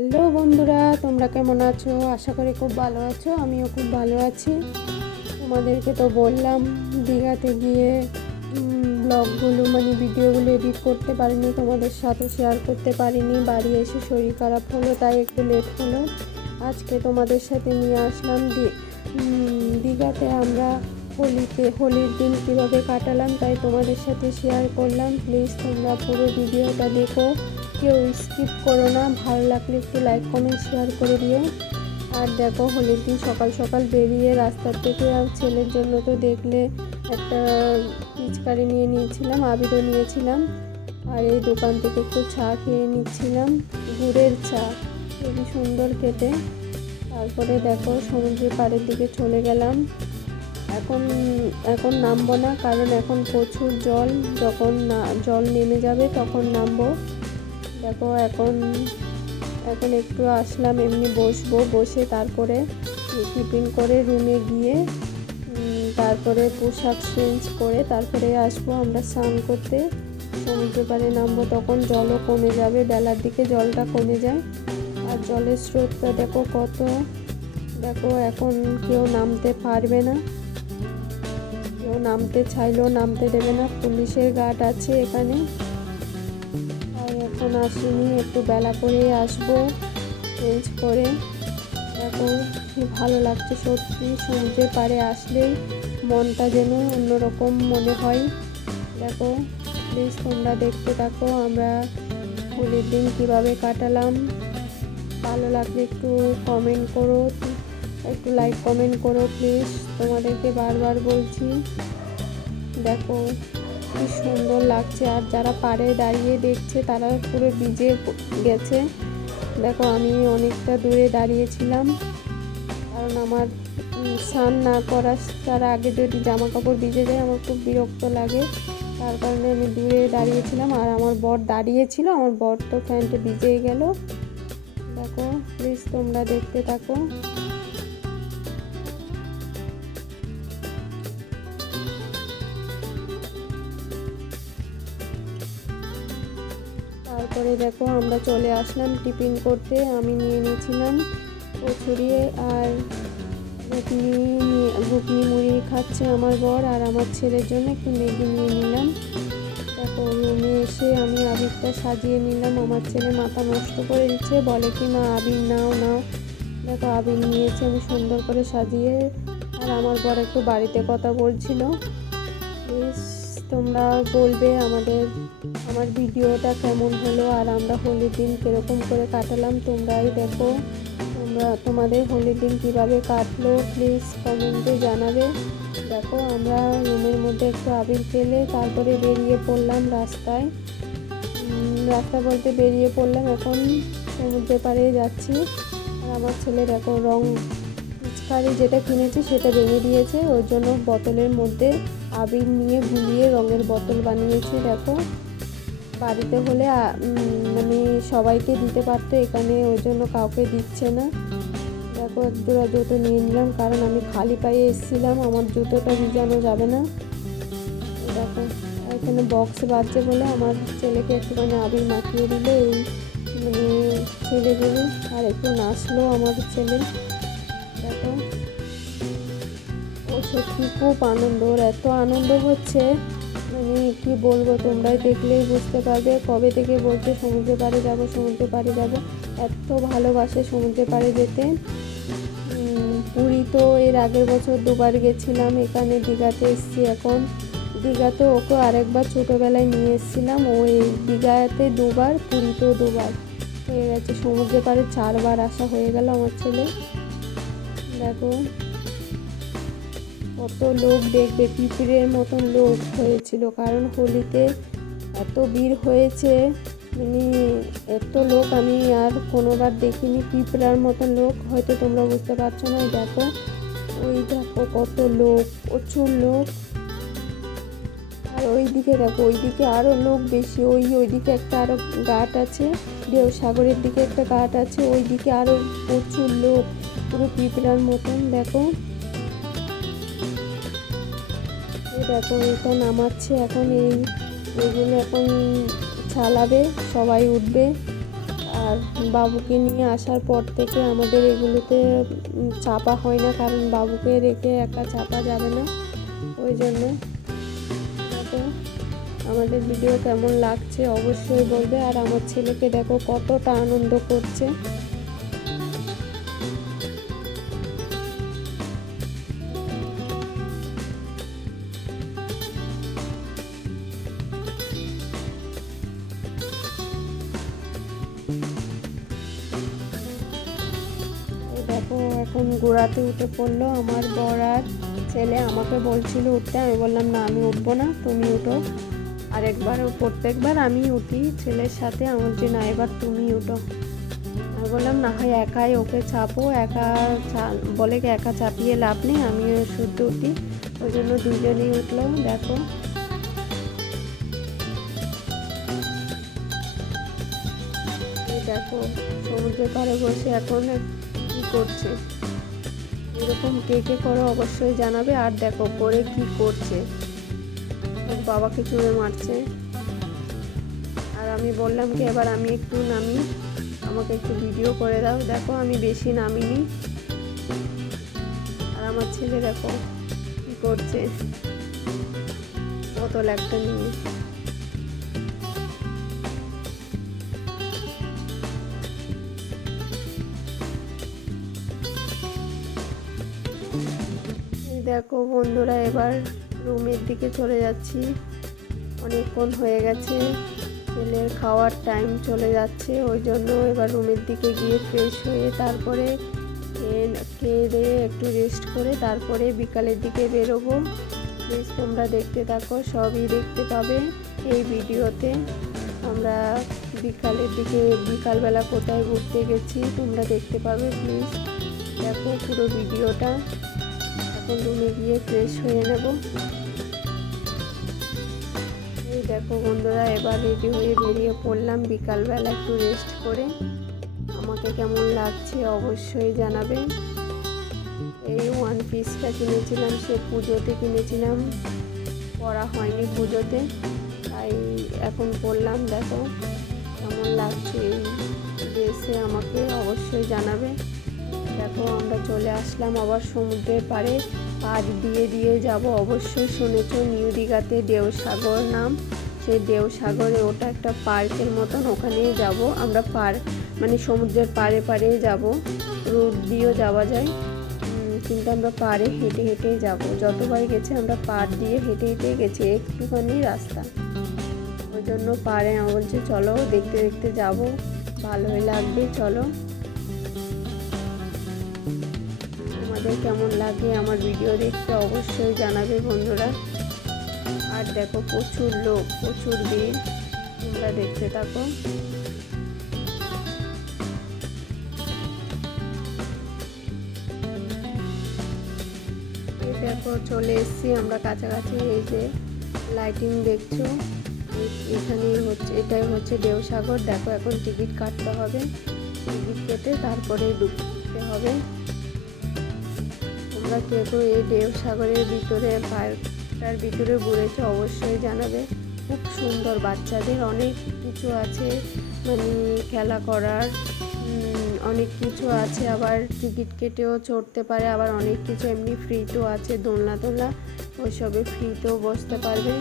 Hello বন্ধুরা, তোমরা কেমন আছো? আশা করি খুব ভালো আছো। আমিও খুব ভালো আছি। তোমাদেরকে তো বললাম দীঘাতে গিয়ে ব্লগগুলো ভিডিওগুলো এডিট করতে পারিনি, তোমাদের সাথে শেয়ার করতে পারিনি। বাড়ি এসে শরীর খারাপ হলো, তাই একটু লেট হলো। আজকে তোমাদের সাথে নিয়ে আসলাম দীঘাতে আমরা হোলির দিন কীভাবে কাটালাম, তাই তোমাদের সাথে শেয়ার করলাম। প্লিজ তোমরা পুরো ভিডিওটা দেখো, কেউ স্কিপ করো না। ভালো লাগলে একটু লাইক কমেন্ট শেয়ার করে দিও। আর দেখো, হোলির দিন সকাল সকাল বেরিয়ে রাস্তার থেকে ছেলের জন্য তো দেখলে একটা পিচকারি নিয়ে নিয়েছিলাম, আবিরও নিয়েছিলাম। আর এই দোকান থেকে একটু চা খেয়ে নিচ্ছিলাম, গুড়ের চা, খুবই সুন্দর খেতে। তারপরে দেখো সমুদ্রের পাড়ের দিকে চলে গেলাম। এখন নামবো না, কারণ এখন প্রচুর জল। যখন জল নেমে যাবে তখন নামবো। দেখো এখন একটু আসলাম, এমনি বসে তারপরে টিফিন করে রুমে গিয়ে তারপরে পোশাক চেঞ্জ করে তারপরে আসবো আমরা স্নান করতে। সমুদ্র পাড়ে নামবো, তখন জলও কমে যাবে, বেলার দিকে জলটা কমে যায়। আর জলের স্রোতটা দেখো কত। দেখো এখন কেউ নামতে পারবে না, কেউ নামতে চাইলেও নামতে দেবে না, পুলিশের গার্ড আছে এখানে। এখন আসিনি, একটু বেলা করে আসবো চেঞ্জ করে। দেখো কি ভালো লাগছে সত্যি, সমুদ্রের পাড়ে আসলেই মনটা যেন অন্যরকম মনে হয়। দেখো প্লিজ তোমরা দেখতে থাকো আমরা হোলির দিন কীভাবে কাটালাম। ভালো লাগলে একটু কমেন্ট করো, একটু লাইক কমেন্ট করো প্লিজ, তোমাদেরকে বারবার বলছি। দেখো কি সুন্দর লাগছে। আর যারা পাড়ে দাঁড়িয়ে দেখছে তারা পুরো ভিজে গেছে। দেখো আমি অনেকটা দূরে দাঁড়িয়েছিলাম, কারণ আমার স্নান না করার তার আগে যদি জামা কাপড় ভিজে যায় আমার খুব বিরক্ত লাগে, তার কারণে আমি দূরে দাঁড়িয়েছিলাম। আর আমার বর দাঁড়িয়েছিল, আমার বর তো প্যান্টে ভিজে গেল। দেখো প্লিজ তোমরা দেখতে থাকো। তারপরে দেখো আমরা চলে আসলাম টিফিন করতে। আমি নিয়ে নিয়েছিলাম কচুরি আর ঘুগনি মুড়ি খাচ্ছে আমার বর, আর আমার ছেলের জন্য একটু ম্যাগি নিয়ে নিলাম। দেখো রুমে এসে আমি আবিরটা সাজিয়ে নিলাম। আমার ছেলে মাথা নষ্ট করে দিচ্ছে, বলে কি মা আবির নাও নাও। দেখো আবির নিয়েছে, আমি সুন্দর করে সাজিয়ে। আর আমার বর একটু বাড়িতে কথা বলছিল। প্লিজ তোমরা বলবে আমার ভিডিওটা কেমন হলো, আর আমরা হোলির দিন কীরকম করে কাটালাম। তোমরাই দেখো, তোমাদের হোলির দিন কীভাবে কাটলো প্লিজ কমেন্টে জানাবে। দেখো আমরা রুমের মধ্যে একটু আবির খেলে তারপরে বেরিয়ে পড়লাম রাস্তা বলতে বেরিয়ে পড়লাম। এখন সমুদ্রের পাড়ে যাচ্ছি। আর আমার ছেলে দেখো রং পিচকারি যেটা কিনেছি সেটা ভেঙে দিয়েছে, ওর জন্য বোতলের মধ্যে আবির নিয়ে গুলিয়ে রঙের বোতল বানিয়েছে। দেখো বাড়িতে হলে সবাইকে দিতে পারতো, এখানে ওই জন্য কাউকে দিচ্ছে না। দেখো এক জোড়া জুতো নিয়ে নিলাম, কারণ আমি খালি পায়ে এসেছিলাম, আমার জুতোটা ভিজানো যাবে না। দেখো এখানে বক্স বাজছে বলে আমার ছেলেকে একটুখানি আবির মাখিয়ে দিলে এই ছেলে দিল, আর একটু নাচলো আমার ছেলে। দেখো ও সত্যি খুব আনন্দ, ওর এত আনন্দ হচ্ছে কি বলবো, তোমরাই দেখলেই বুঝতে পারবে। কবে থেকে বলছে সমুদ্রে পাড়ে যাবো, সমুদ্রে পাড়ে যাবো, এত ভালোবাসে সমুদ্রে পাড়ে যেতে। পুরী তো এর আগের বছর 2বার গেছিলাম, এখানে দীঘাতে এসেছি। এখন দীঘাতে ওকে আরেকবার ছোটোবেলায় নিয়ে এসেছিলাম, ওই দীঘাতে 2বার, পুরীতেও 2বার হয়ে গেছে। সমুদ্রে পাড়ে 4বার আসা হয়ে গেল আমার ছেলে। দেখো কত লোক দেখবে, পিঁপড়ের মতন লোক হয়েছিল, কারণ হোলিতে এত ভিড় হয়েছে, এত লোক আমি আর কোনোবার দেখিনি। পিঁপড়ার মতন লোক, হয়তো তোমরা বুঝতে পারছো না। দেখো দেখো কত লোক, প্রচুর লোক। আর ওইদিকে দেখো, ওইদিকে আরও লোক বেশি। ওইদিকে একটা আরও ঘাট আছে, সাগরের দিকে একটা ঘাট আছে, ওইদিকে আরও প্রচুর লোক, পুরো পিঁপড়ার মতন। দেখো দেখো এটা নামাচ্ছে এখন, এইগুলো এখন চালাবে, সবাই উঠবে। আর বাবুকে নিয়ে আসার পর থেকে আমাদের এগুলোতে চাপা হয় না, কারণ বাবুকে রেখে একা চাপা যাবে না, ওই জন্য। তো আমাদের ভিডিও কেমন লাগছে অবশ্যই বলবে। আর আমার ছেলেকে দেখো কতটা আনন্দ করছে। দেখো এখন ঘোড়াতে উঠে পড়লো আমার বর আর ছেলে। আমাকে বলছিল উঠতে, আমি বললাম না আমি উঠবো না, তুমি উঠো। আরেকবার প্রত্যেকবার আমি উঠি ছেলের সাথে, আমার যে না এবার তুমি উঠো। আমি বললাম না হয় একাই ওকে চাপো, বলে কি একা চাপিয়ে লাভ নেই, আমিও শুদ্ধ উঠি। ওই জন্য দুজনেই উঠলো। দেখো দেখো সমুদ্রের পাড়ে বসে এখন কি করছে। এরকম কে কে করো অবশ্যই জানাবে। আর দেখো করে কি করছে, ওর বাবাকে চুড়ে মারছে। আর আমি বললাম কি এবার আমি একটু নামি, আমাকে একটু ভিডিও করে দাও। দেখো আমি বেশি নামিনি। আর আমার ছেলে দেখো কি করছে বোতল একটা নিয়ে। দেখো বন্ধুরা এবার রুমের দিকে চলে যাচ্ছি, অনেকক্ষণ হয়ে গেছে, ছেলের খাওয়ার টাইম চলে যাচ্ছে। ওই জন্য এবার রুমের দিকে গিয়ে ফ্রেশ হয়ে তারপরে খেয়ে দিয়ে একটু রেস্ট করে তারপরে বিকালের দিকে বেরোবো। প্লিজ তোমরা দেখতে থাকো, সবই দেখতে পাবে এই ভিডিওতে। আমরা বিকালের দিকে বিকালবেলা কোথায় ঘুরতে গেছি তোমরা দেখতে পাবে। প্লিজ দেখো পুরো ভিডিওটা। এখন রুমে গিয়ে ফ্রেশ হয়ে নেব। এই দেখো বন্ধুরা এবার রেডি হয়ে বেরিয়ে পড়লাম বিকালবেলা একটু রেস্ট করে। আমাকে কেমন লাগছে অবশ্যই জানাবেন। এই ওয়ান পিসটা কিনেছিলাম, সে পুজোতে কিনেছিলাম, পরা হয়নি পুজোতে, তাই এখন পরলাম। দেখো কেমন লাগছে এই ড্রেসে আমাকে অবশ্যই জানাবে। দেখো আমরা চলে আসলাম আবার সমুদ্রের পাড়ে, পাড় দিয়ে দিয়ে যাব। অবশ্যই শুনেছ নিউ দীঘাতে দেওসাগর নাম, সেই দেওসাগরে ওটা একটা পার্কের মতন, ওখানেই যাব আমরা। মানে সমুদ্রের পাড়ে পাড়ে যাব, রোড দিয়েও যাওয়া যায়, কিন্তু আমরা পাড়ে হেঁটে হেঁটেই যাব। যতবার গেছি আমরা পাড় দিয়ে হেঁটে হেঁটে গেছি, একটুখানি রাস্তা, ওই জন্য পাড়ে আমার বলছে চলো দেখতে দেখতে যাব, ভালোই লাগবে, চলো। তোমাদের কেমন লাগে আমার ভিডিও দেখতে অবশ্যই জানাবে বন্ধুরা। আর দেখো প্রচুর লোক, প্রচুর ভিড়, তোমরা দেখতে থাকো। দেখো চলে এসেছি আমরা কাছাকাছি। এই যে লাইটিং দেখছো, এটাই হচ্ছে দেওসাগর। দেখো এখন টিকিট কাটতে হবে, টিকিট কেটে তারপরে ঢুকতে হবে। তোমরা কে কেউ এই দেওসাগরের ভিতরে পার্কটার ভিতরে ঘুরেছো অবশ্যই জানাবে। খুব সুন্দর, বাচ্চাদের অনেক কিছু আছে, মানে খেলা করার অনেক কিছু আছে, আবার টিকিট কেটেও চড়তে পারে, আবার অনেক কিছু এমনি ফ্রিতেও আছে, দোলনা ওইসবে ফ্রিতেও বসতে পারবে।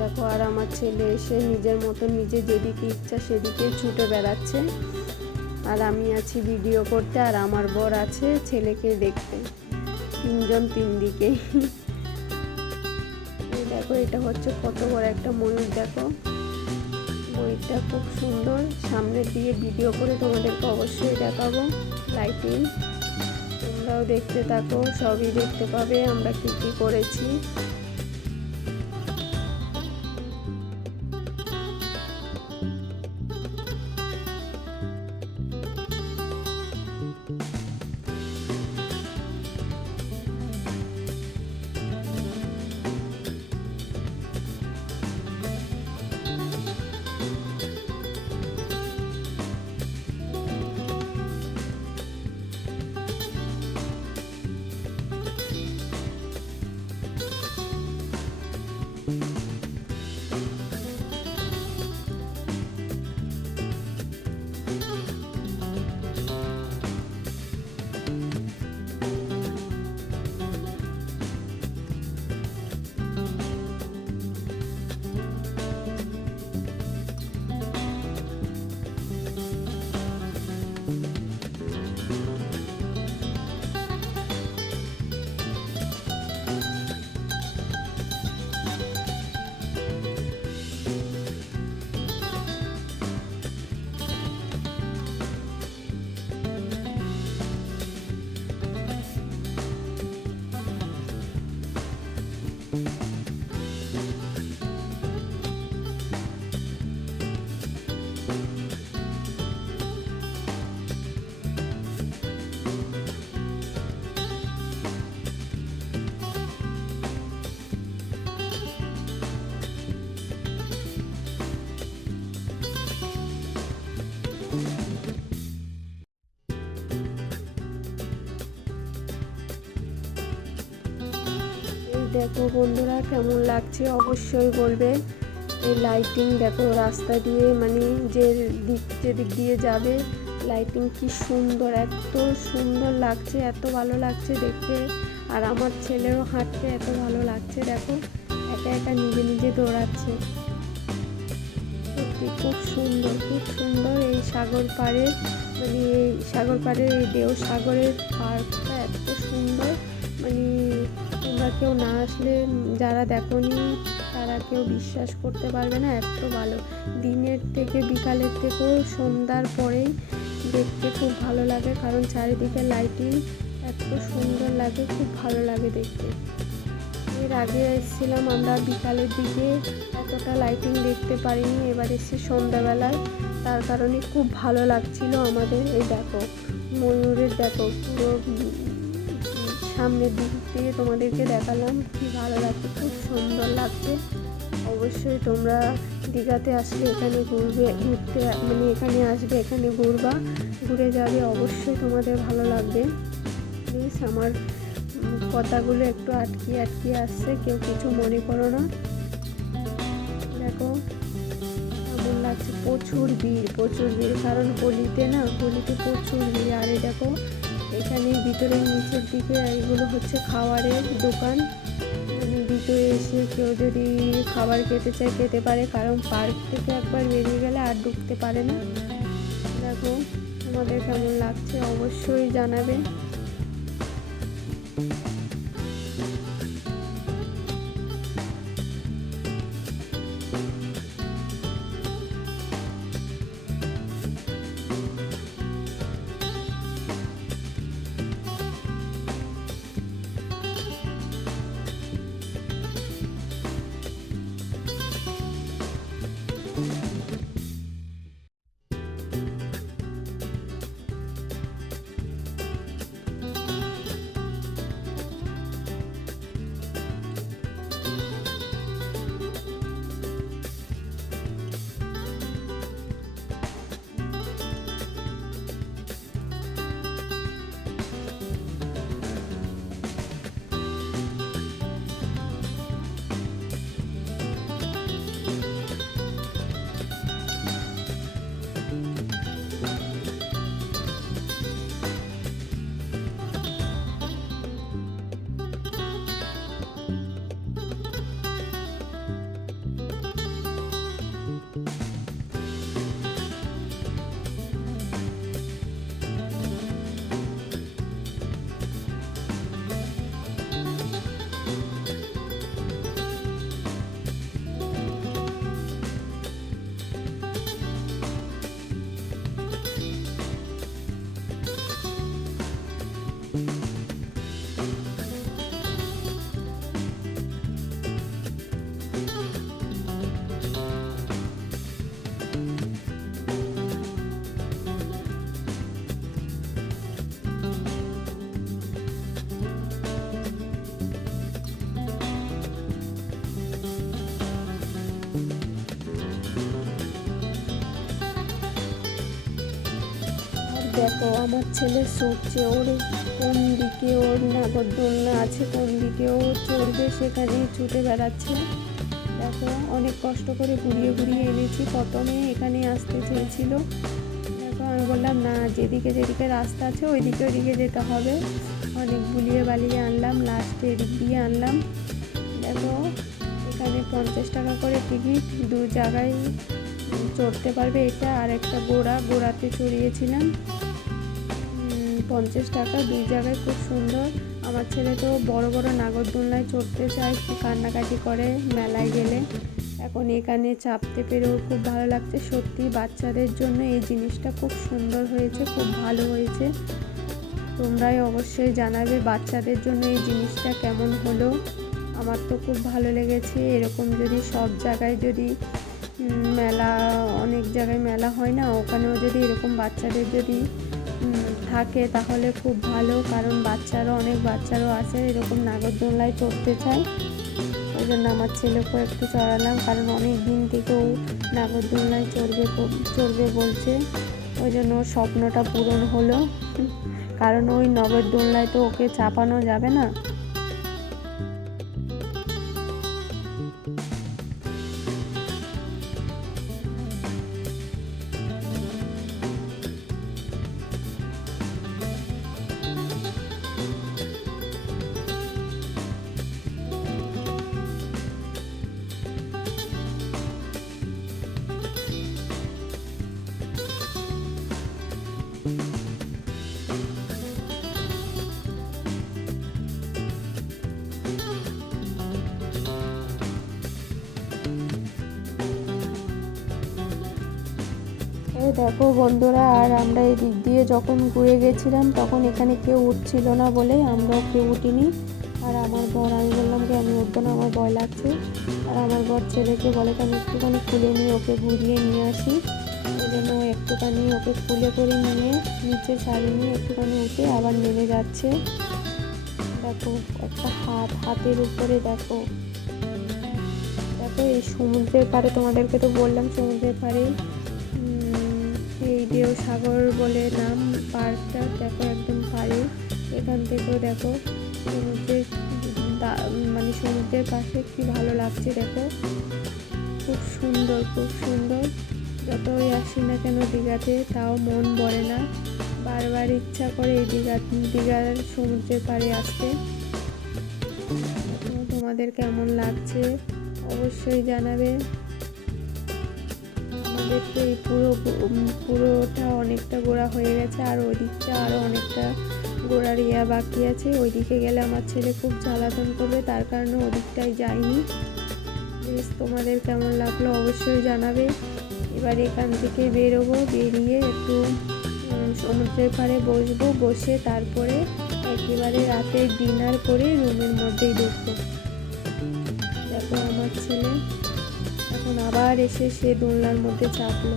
দেখো আর আমার ছেলে এসে নিজের মতো নিজে যেদিকে ইচ্ছা সেদিকে ছুটে বেড়াচ্ছে, আর আমি আছি ভিডিও করতে, আর আমার বর আছে ছেলেকে দেখতে, তিনজন তিন দিকে। দেখো এটা হচ্ছে কত বড় একটা ময়ূর। দেখো ময়ূরটা খুব সুন্দর, সামনে দিয়ে ভিডিও করে তোমাদেরকে অবশ্যই দেখাবো। লাইটিং তোমরাও দেখতে থাকো, সবই দেখতে পাবে আমরা কি কি করেছি। দেখো বন্ধুরা কেমন লাগছে অবশ্যই বলবে। এই লাইটিং দেখো রাস্তা দিয়ে মানে যেদিক দিয়ে যাবে লাইটিং কি সুন্দর, এত সুন্দর লাগছে, এত ভালো লাগছে দেখতে। আর আমার ছেলেরও হাঁটতে এত ভালো লাগছে, দেখো একা একা নিজে নিজে দৌড়াচ্ছে। সত্যি খুব সুন্দর, খুব সুন্দর এই সাগর পাড়ে, মানে এই সাগর পাড়ের এই দেও সাগরের পার্কটা এত সুন্দর। মানে তোমরা কেউ না আসলে, যারা দেখোনি তারা কেউ বিশ্বাস করতে পারবে না, এত ভালো। দিনের থেকে বিকালের থেকেও সন্ধ্যার পরেই দেখতে খুব ভালো লাগে, কারণ চারিদিকে লাইটিং এত সুন্দর লাগে, খুব ভালো লাগে দেখতে। এর আগে এসেছিলাম আমরা বিকালের দিকে, এতটা লাইটিং দেখতে পারিনি, এবার এসেছি সন্ধ্যাবেলায়, তার কারণে খুব ভালো লাগছিল আমাদের। এই দেখো ময়ূরের দেখো পুরো সামনের দিক থেকে তোমাদেরকে দেখালাম, কি ভালো লাগছে, খুব সুন্দর লাগছে। অবশ্যই তোমরা দীঘাতে আসলে এখানে ঘুরতে মানে এখানে আসবে, এখানে ঘুরে যাবে, অবশ্যই তোমাদের ভালো লাগবে। প্লিজ আমার কথাগুলো একটু আটকিয়ে আসছে, কেউ কিছু মনে করো না। দেখো কেমন লাগছে, প্রচুর ভিড়, কারণ গলিতে প্রচুর ভিড়। আর এই দেখো এখানে ভিতরে নিচের দিকে এগুলো হচ্ছে খাবারের দোকান, মানে ভিতরে এসে কেউ যদি খাবার খেতে চায় খেতে পারে, কারণ পার্ক থেকে একবার বেরিয়ে গেলে আর ঢুকতে পারে না। দেখো তোমাদের কেমন লাগছে অবশ্যই জানাবে। দেখো আমার ছেলে ছুটছে, কোন দিকে ওর নাগরদোলনা আছে, কোন দিকে ও চড়বে সেখানেই ছুটে বেড়াচ্ছে। দেখো অনেক কষ্ট করে ঘুরিয়ে এনেছি, প্রথমে এখানে আসতে চেয়েছিল। দেখো আমি বললাম না, যেদিকে রাস্তা আছে ওইদিকে যেতে হবে। অনেক বুলিয়ে বালিয়ে আনলাম, লাস্টে এদিক দিয়ে আনলাম। দেখো এখানে 50 টাকা করে টিকিট, দু জায়গায় চড়তে পারবে। এটা আর একটা ঘোড়াতে চড়িয়েছিলাম, 50 টাকা, দুই জায়গায়, খুব সুন্দর। আমার ছেলে তো বড় নাগরদোলনায় চড়তে চায়, একটু কান্নাকাটি করে মেলায় গেলে। এখন এখানে চাপতে পেরেও খুব ভালো লাগছে। সত্যি বাচ্চাদের জন্য এই জিনিসটা খুব সুন্দর হয়েছে, খুব ভালো হয়েছে। তোমরাই অবশ্যই জানাবে বাচ্চাদের জন্য এই জিনিসটা কেমন হলো। আমার তো খুব ভালো লেগেছে। এরকম যদি সব জায়গায় যদি মেলা, অনেক জায়গায় মেলা হয় না, ওখানেও যদি এরকম বাচ্চাদের যদি থাকে তাহলে খুব ভালো, কারণ অনেক বাচ্চারও আছে এরকম নাগরদোলনায় চড়তে চায়। ওই জন্য আমার ছেলেকেও একটু চড়ালাম, কারণ অনেক দিন থেকেও নাগরদোলনায় চড়বে বলছে। ওই জন্য ওর স্বপ্নটা পূরণ হলো, কারণ ওই নাগরদোলনায় তো ওকে চাপানো যাবে না। দেখো বন্ধুরা, আর আমরা এই দিক দিয়ে যখন ঘুরে গেছিলাম তখন এখানে কেউ উঠছিল না বলে আমরাও কেউ উঠিনি। আর আমার বর, আমি বললাম যে আমি উঠবো না, আমার ভয় লাগছে। আর আমার বর ছেলেকে বলে যে আমি একটুখানি খুলে নিয়ে ওকে ঘুরিয়ে নিয়ে আসি। ওই জন্য একটুখানি ওকে খুলে করে নিয়ে নিচে ছাড়িয়ে নিয়ে একটুখানি উঠে আবার নেমে যাচ্ছে। দেখো একটা হাতের উপরে দেখো এই সমুদ্রের পাড়ে, তোমাদেরকে তো বললাম সমুদ্রের পাড়ে এই ঢেউ সাগর বলে নাম পার্কটা। দেখো একদম পাড়ে, এখান থেকেও দেখো সমুদ্রের মানে সমুদ্রের পাশে কি ভালো লাগছে। দেখো খুব সুন্দর, খুব সুন্দর। যতই আসি না কেন দীঘাতে, তাও মন ভরে না, বারবার ইচ্ছা করে এই দীঘার সমুদ্রের পাড়ে আসতে। তোমাদের কেমন লাগছে অবশ্যই জানাবে। আমাদের তো এই পুরোটা অনেকটা ঘোরা হয়ে গেছে, আর ওই দিকটা আরও অনেকটা ঘোরার বাকি আছে। ওইদিকে গেলে আমার ছেলে খুব জ্বালাতন করবে, তার কারণে ওদিকটাই যাইনি। বেশ, তোমাদের কেমন লাগলো অবশ্যই জানাবে। এবার এখান থেকে বেরোবো, বেরিয়ে একটু সমুদ্রের পাড়ে বসবো, বসে তারপরে একেবারে রাতের ডিনার করে রুমের মধ্যেই ঢুকবো। দেখো আমার ছেলে এখন আবার এসে সে দোলনার মধ্যে চাপলো।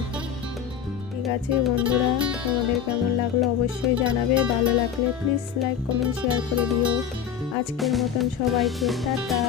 ঠিক আছে বন্ধুরা, তোমাদের কেমন লাগলো অবশ্যই জানাবে। ভালো লাগলে প্লিজ লাইক, কমেন্ট, শেয়ার করে দিও। আজকের মতন সবাইকে টাটা।